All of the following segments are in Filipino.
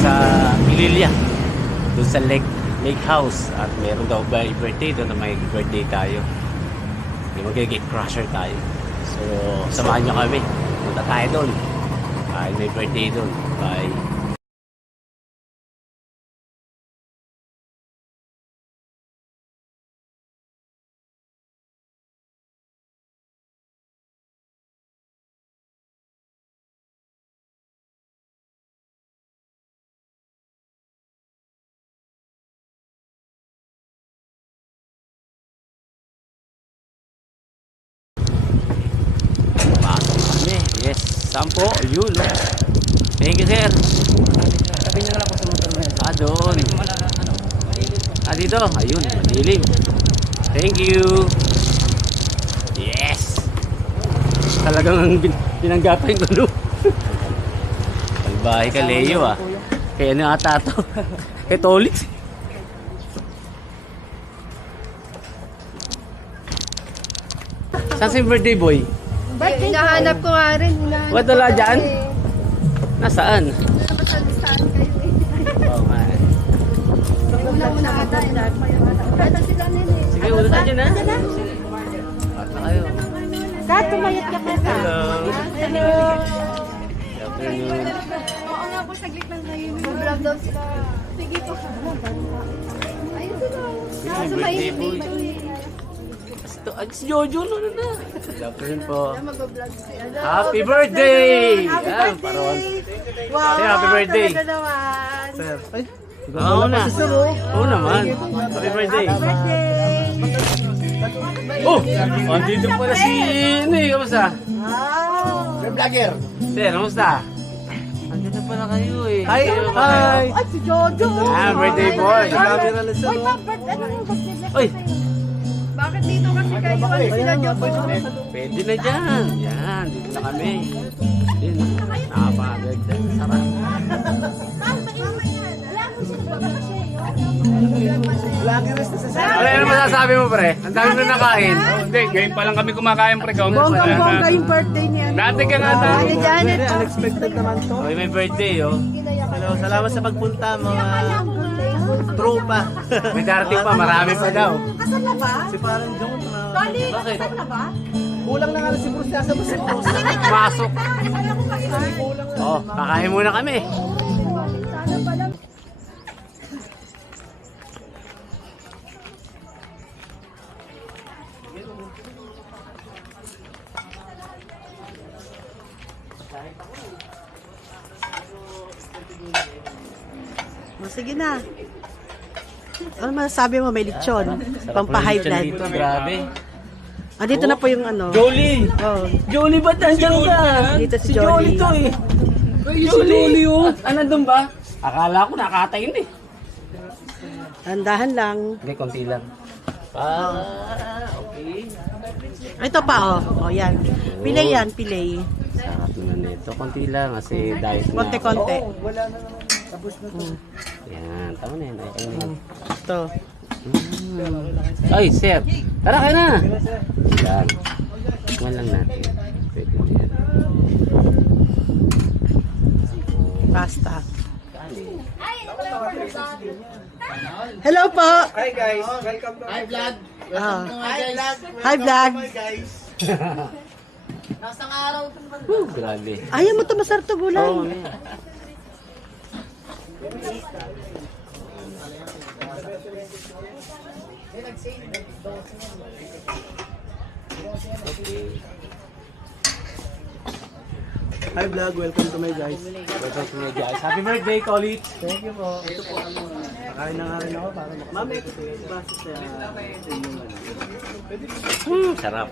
sa Ililia, doon sa lake house, at meron daw birthday doon na may birthday tayo. Yung mag-gate crusher tayo. So samahan nyo kami, punta tayo doon. May birthday doon. Bye. Yes, sampo, yun. Thank you, sir. Sabi nyo lang po sa motor mo. Doon. Dito. Ayun, madilim. Thank you. Yes. Talagang pinanggapan ko, no? Albahay ka, Leo, ah. Kaya ano ata to? Catholic. Saan si birthday boy? Hinahanap ko nga rin. Ba't wala dyan? Nasaan? Sa listahan kayo eh. Oo nga. Una-una ata. Kaya sila nila eh. Sige, ulo na dyan, ha? Bata kayo. Kat, tumayot ka pa. Hello. Hello. Good afternoon. Oo nga po, saglit lang kayo. Vlog daw sila. Sige po. Ayun sila. Kaso mainit dito eh. Si Jojo, no na. Good afternoon po. Mag-vlog siya. Happy birthday! Happy Yan, birthday! parawan. Wow, Say happy birthday. talaga naman. Sir. Ay, Oo na. Oo naman. Happy birthday. Happy birthday! Oh! Andito pala si Ine. Kamusta? Wow! vlogger. Sir, kamusta? Andito pala kayo eh. Hi. Ay, si Jojo! Birthday boy. Camera na sir. Uy, birthday! Ano yung birthday? Oy! Bakit dito kasi kayo? Ano sila Jojo? Pwede na dyan. Yan, dito na kami. Yun, napakaganda. Sarap. Vlogger na sir. Ano masasabi mo, pre? Ang dami mo nakain. Hindi, ngayon pa lang kami kumakain pre. Bonggang-bongga yung birthday niya. Dati ka nga tayo. Ay, Janet. Unexpected naman to. Okay, may birthday, oh. Hello, salamat sa pagpunta mga tropa. May darating pa, marami pa daw. Kasal na ba? Si parang John. Tony, Bakit? kasal na ba? Kulang na nga si Bruce nasa ba si Bruce. Masok. Alam ko kasal. Oh, kakain muna kami. Sana pala. Sige na. Ano masasabi mo? May lechon. Pampa-high blood. Dito, grabe. Dito na po yung ano. Jolie! Oh, Jolie, ba't nandiyan ka? dito si Jolie. to eh. Jolie, oh. Nandun ba? Akala ko nakatay hindi. Tandahan lang. Hindi, konti lang. Okay. Ito pa oh. Oh, yan. Pilay yan, pilay. Sarap na nito. Konti lang kasi diet na. Konti-konti. Wala na naman. Tapos na to. Yan, tama na yan. Okay na yan. Ito. Ay, sir. Tara, kayo na. Yan. Tikman lang natin. Pwede na yan. Pasta. Hello po. Hi guys, welcome to my vlog. Ah. Hi vlog. Hi vlog. Guys. Grabe. Ayaw mo ito masarap to gulay. Oo, mamaya. Hi vlog, welcome to my guys. Welcome to my guys. Happy birthday, Colleague. Thank you po. Ito po ano. Nakain na nga rin ako para Mami, ito po yung baso sa Sarap.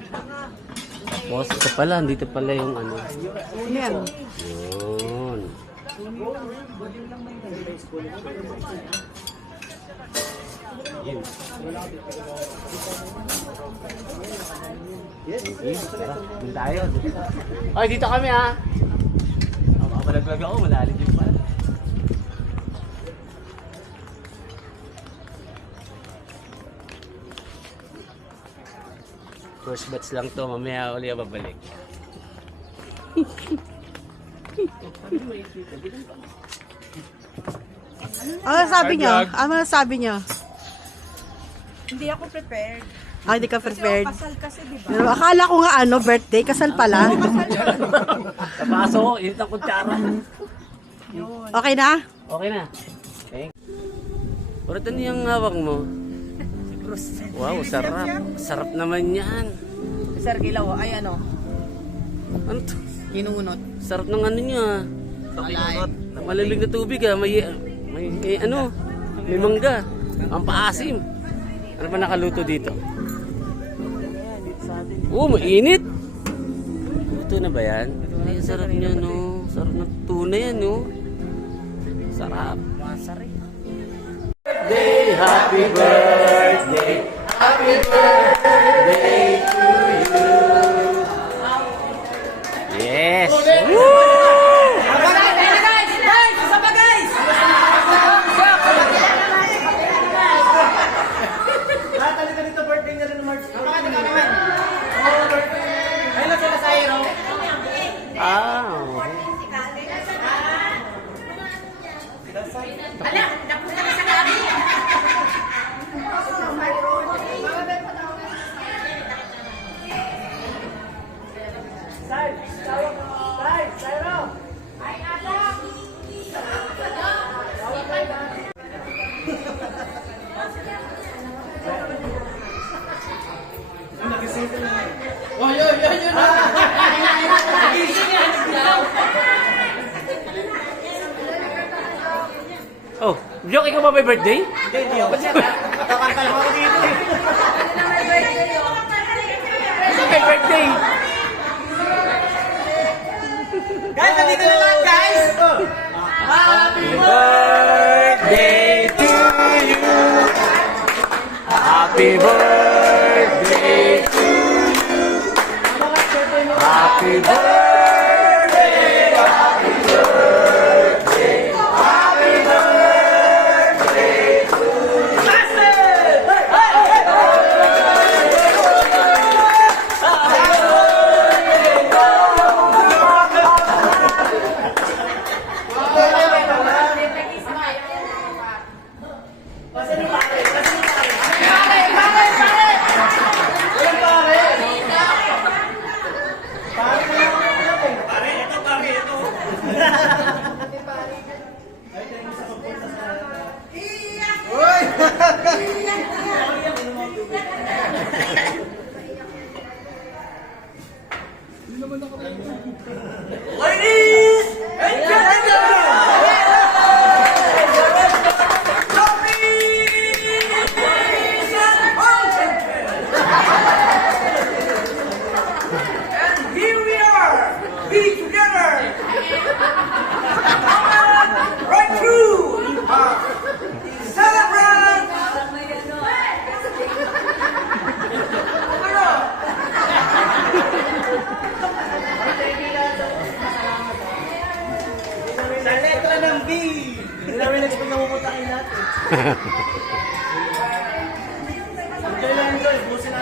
Boss, ito pala. Dito pala yung ano. Ano yan? Yun. Yun. Tara, dun tayo. Ay, dito kami ha. Malaglag ako, malalim yung pala. First batch lang to, mamaya uli ako babalik. Ano sabi niyo? Ano sabi niyo? Hindi ako prepared. Ah, hindi ka prepared. Kasal kasi, di ba? Pero akala ko nga birthday, kasal pala. Kapaso, init ang kutsara. Okay na? Okay na. Thanks. Pero ito yung hawak mo. Wow, sarap. Sarap naman yan. Sir Kilaw, ay ano? Ano to? Kinunot. Sarap ng ano niya. Alay. Malalig na tubig ah. May ano, may mangga. Ang paasim. Ano pa nakaluto dito? Oh, mainit. Luto na ba yan? Ay, sarap niya, no? Sarap ng tuna yan, no? Sarap. Birthday, happy birthday, happy birthday to you. Yes! Ah, okay. Oh, Joke, ikaw ba may birthday? Hindi ako. Kakanta lang ako dito eh. Ikaw may birthday? Guys, nandito na lang guys! Happy birthday to you. Happy birthday to you. Happy birthday. Happy birthday. Happy birthday to you. Here we are! Be together! Right through! Celebrate! Sa letra ng B! Hindi namin expect na pupunta kayo lahat eh. Kailan ito, ibusin